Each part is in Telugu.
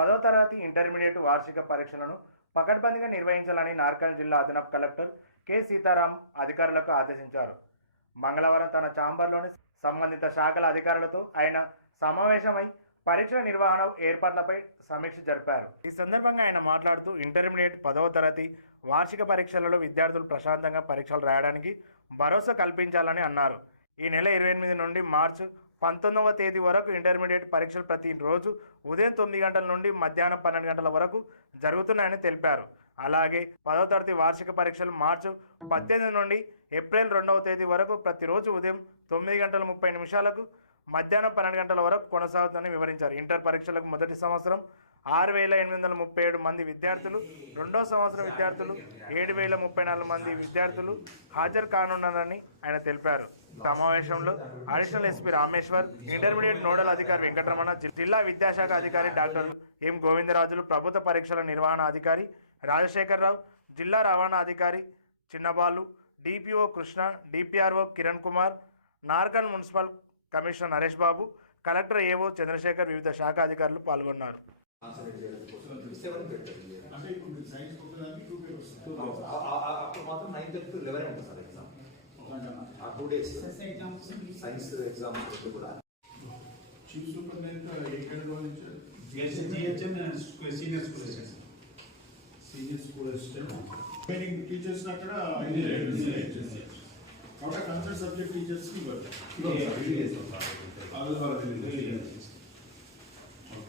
పదో తరగతి ఇంటర్మీడియట్ వార్షిక పరీక్షలను పకడ్బందీగా నిర్వహించాలని నార్కల్ జిల్లా అదనపు కలెక్టర్ కె. సీతారాం అధికారులకు ఆదేశించారు. మంగళవారం తన ఛాంబర్లోని సంబంధిత శాఖల అధికారులతో ఆయన సమావేశమై పరీక్షల నిర్వహణ ఏర్పాట్లపై సమీక్ష జరిపారు. ఈ సందర్భంగా ఆయన మాట్లాడుతూ ఇంటర్మీడియట్ పదవ తరగతి వార్షిక పరీక్షలలో విద్యార్థులు ప్రశాంతంగా పరీక్షలు రాయడానికి భరోసా కల్పించాలని అన్నారు. ఈ నెల ఇరవై ఎనిమిది నుండి మార్చి పంతొమ్మిదవ తేదీ వరకు ఇంటర్మీడియట్ పరీక్షలు ప్రతిరోజు ఉదయం తొమ్మిది గంటల నుండి మధ్యాహ్నం పన్నెండు గంటల వరకు జరుగుతున్నాయని తెలిపారు. అలాగే పదవ తరగతి వార్షిక పరీక్షలు మార్చి పద్దెనిమిది నుండి ఏప్రిల్ రెండవ తేదీ వరకు ప్రతిరోజు ఉదయం తొమ్మిది గంటల ముప్పై నిమిషాలకు మధ్యాహ్నం పన్నెండు గంటల వరకు కొనసాగుతుందని వివరించారు. ఇంటర్ పరీక్షలకు మొదటి సంవత్సరం ఆరు వేల ఎనిమిది వందల ముప్పై ఏడు మంది విద్యార్థులు రెండో సంవత్సరం విద్యార్థులు ఏడు వేల ముప్పై నాలుగు మంది విద్యార్థులు హాజరు కానున్నారని ఆయన తెలిపారు. సమావేశంలో additional SP Rameshwar intermediate nodal అధికారి వెంకటరమణ జి- జిల్లా విద్యాశాఖ అధికారి డాక్టర్ ఎం గోవిందరాజులు ప్రభుత్వ పరీక్షల నిర్వహణ అధికారి రాజశేఖరరావు జిల్లా రవాణా అధికారి Chinnabalu DPO Krishna DPRO Kiran Kumar నార్కన్ municipal commissioner Naresh Babu collector AO Chandrasekhar వివిధ శాఖ అధికారులు పాల్గొన్నారు. కాన్సన్ట్రేట్ చేయడం కోసం సెవెన్ పెట్టండి అంటే ఇప్పుడు మీరు సైన్స్ పుస్తకానికి టూ పేపర్స్ అప్పుడు మాత్రం నైన్త్ టెన్త్ లెవెన్ ఉంటుంది సార్ ఎగ్జామ్ ఆ టూ డేస్ సైన్స్ ఎగ్జామ్ కూడా చీఫ్ సూపరింటెండెంట్ ఏ గ్రేడ్ వాళ్ళు ఇచ్చారు GHM senior school assistant senior school assistant training teachers అక్కడ కాబట్టి కన్సర్న్ సబ్జెక్ట్ టీచర్స్ కి ఇవ్వాలి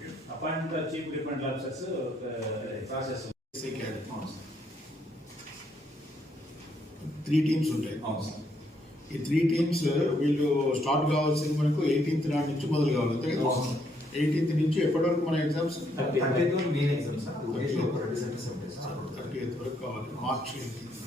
అది వాళ్ళ okay appoint chief department officers process three teams ఉంటాయి. అవును సార్. ఈ త్రీ టీమ్స్ వీళ్ళు స్టార్ట్ కావాల్సింది మనకు ఎయిటీన్త్ నాటి నుంచి మొదలు కావాలి. అంతే కదా. ఎయిటీన్త్ నుంచి ఎప్పటి వరకు మన ఎగ్జామ్స్ థర్టీ ఎయిత్ వరకు కావాలి. March eighteenth